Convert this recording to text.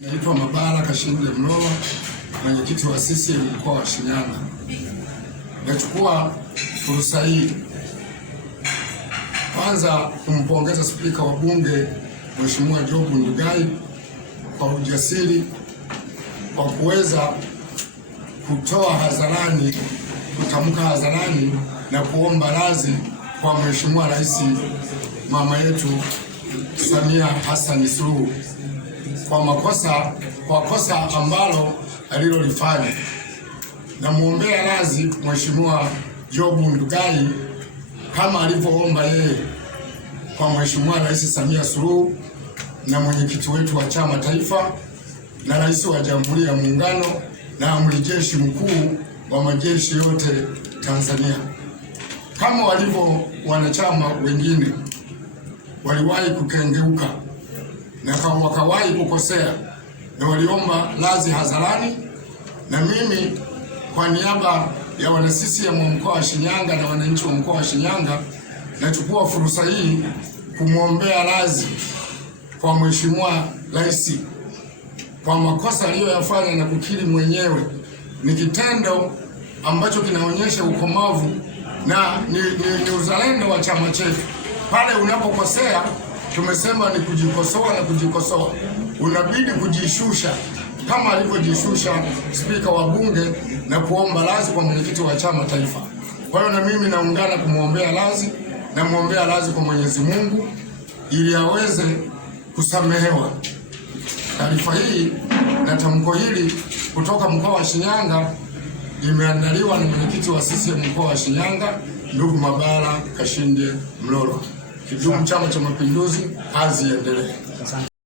Naitwa Mabala Kashinde Mlolwa, mwenyekiti wa CCM mkoa wa Shinyanga. Nachukua fursa hii kwanza kumpongeza Spika wa Bunge Mheshimiwa Job Ndugai kwa ujasiri kwa kuweza kutoa hadharani, kutamka hadharani na kuomba radhi kwa Mheshimiwa Rais mama yetu Samia Hassan Suluhu kwa kosa ambalo alilolifanya. Namuombea radhi Mheshimiwa Job Ndugai kama alivyoomba yeye kwa Mheshimiwa Rais Samia Suluhu na mwenyekiti wetu wa chama taifa na Rais wa Jamhuri ya Muungano na Amiri Jeshi Mkuu wa majeshi yote Tanzania. Kama walivyo wanachama wengine waliwahi kukengeuka na wakawahi kukosea na waliomba radhi hadharani, na mimi kwa niaba ya wana CCM wa mkoa wa Shinyanga na wananchi wa mkoa wa Shinyanga nachukua fursa hii kumwombea radhi kwa Mheshimiwa Rais kwa makosa aliyoyafanya na kukiri mwenyewe. Ni kitendo ambacho kinaonyesha ukomavu na ni uzalendo wa chama chetu. Pale unapokosea, tumesema ni kujikosoa na kujikosoa, unabidi kujishusha kama alivyojishusha Spika wa Bunge na kuomba radhi kwa mwenyekiti wa chama taifa. Kwa hiyo na mimi naungana kumwombea radhi, na muombea radhi kwa Mwenyezi Mungu ili aweze kusamehewa. Taarifa hii na tamko hili kutoka mkoa wa Shinyanga imeandaliwa na mwenyekiti wa CCM mkoa wa Shinyanga, ndugu Mabala Kashinde Mlolwa. Kidumu Chama cha Mapinduzi, kazi iendelee.